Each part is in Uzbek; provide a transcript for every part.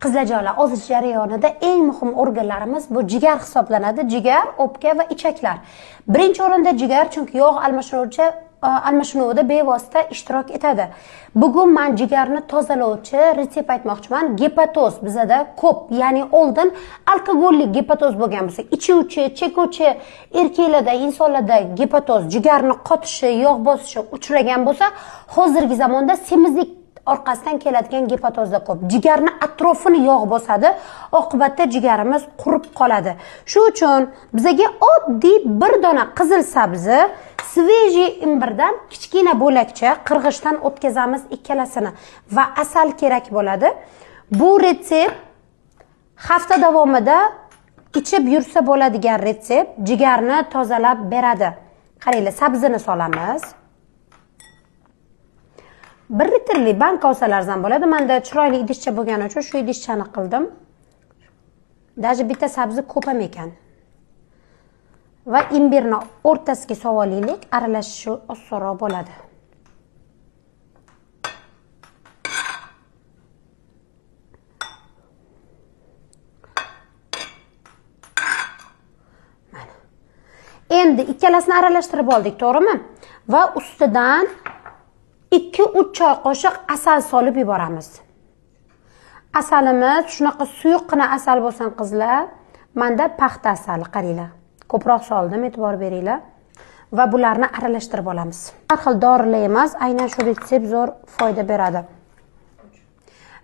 Qizlarjonlar, ozish jarayonida eng muhim organlarimiz bu jigar hisoblanadi. Jigar, o'pka va ichaklar. Birinchi o'rinda jigar, chunki yog' almashinuvida bevosita ishtirok etadi. Bugun men jigarni tozalovchi retsept aytmoqchiman. Gepatoz bizada ko'p, ya'ni oldin alkogolli gepatoz bo'lgan bo'lsa, ichuvchi, chekuvchi erkaklarda, insonlarda gepatoz, jigarni qotishi, yog' bosishi uchragan bo'lsa, hozirgi zamonda semizlik orqasidan keladigan gepatozda ko'p. Jigarni atrofini yog' bosadi, oqibatda jigarimiz qurib qoladi. Shu uchun bizga oddiy bir dona qizil sabzi, sveji imbirdan kichkina bo'lakcha qirg'ichdan o'tkazamiz ikkalasini va asal kerak bo'ladi. Bu retsept hafta davomida ichib yursa bo'ladigan retsept, jigarni tozalab beradi. Qaranglar, sabzini solamiz. 1 litrli banka olsalarzam bo'ladi. Menda chiroyli idishcha bo'lgani uchun shu idishchani qildim. Даже bitta sabzi ko'p ham ekan. Va imbirni o'rtasiga sovolaylik, aralashishi osonroq bo'ladi. Mana. Endi ikkalasini aralashtirib oldik, to'g'rimi? Va ustidan 2-3 choy qoshiq asal solib yuboramiz. Asalimiz shunaqa suyuqqina asal bo'lsin qizlar. Menda paxta asali, qaranglar. Ko'proq soldim, e'tibor beringlar. Va bularni aralashtirib olamiz. Har xil dorilar emas, aynan shu retsept zo'r foyda beradi.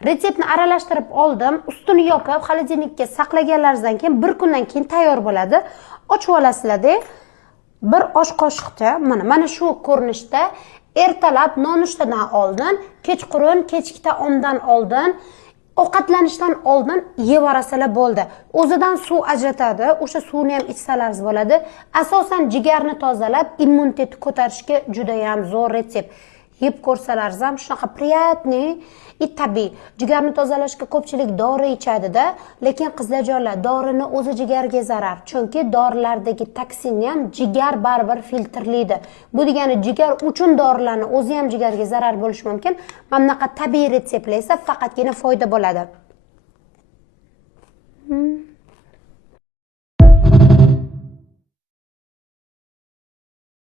Retseptni aralashtirib oldim, ustini yopib, xolodilnikka saqlaganlaringizdan keyin 1 kundan keyin tayyor bo'ladi. Ochib olasizlar-da. Bir osh qoshiqcha, mana shu ko'rinishda ertalab nonushtadan oldin, kechqurun, kechki taomdan oldin, ovqatlanishdan oldin yeb orasalar bo'ldi. O'zidan suv ajratadi, o'sha suvni ham ichsalaringiz bo'ladi. Asosan jigarni tozalab, immunitetni ko'tarishga juda ham zo'r retsept. Yeb ko'rsalaringiz ham shunaqa priyatniy, tabiiy. Jigarni tozalashga ko'pchilik dori ichadi-da, lekin qizlarjonlar, dorini o'zi jigarga zarar. Chunki dorilardagi toksinni ham jigar baribir filtrlaydi. Bu degani jigar uchun dorilarni o'zi ham jigarga zarar bo'lishi mumkin. Mana bunaqa tabiiy retseptlar esa faqatgina foyda bo'ladi.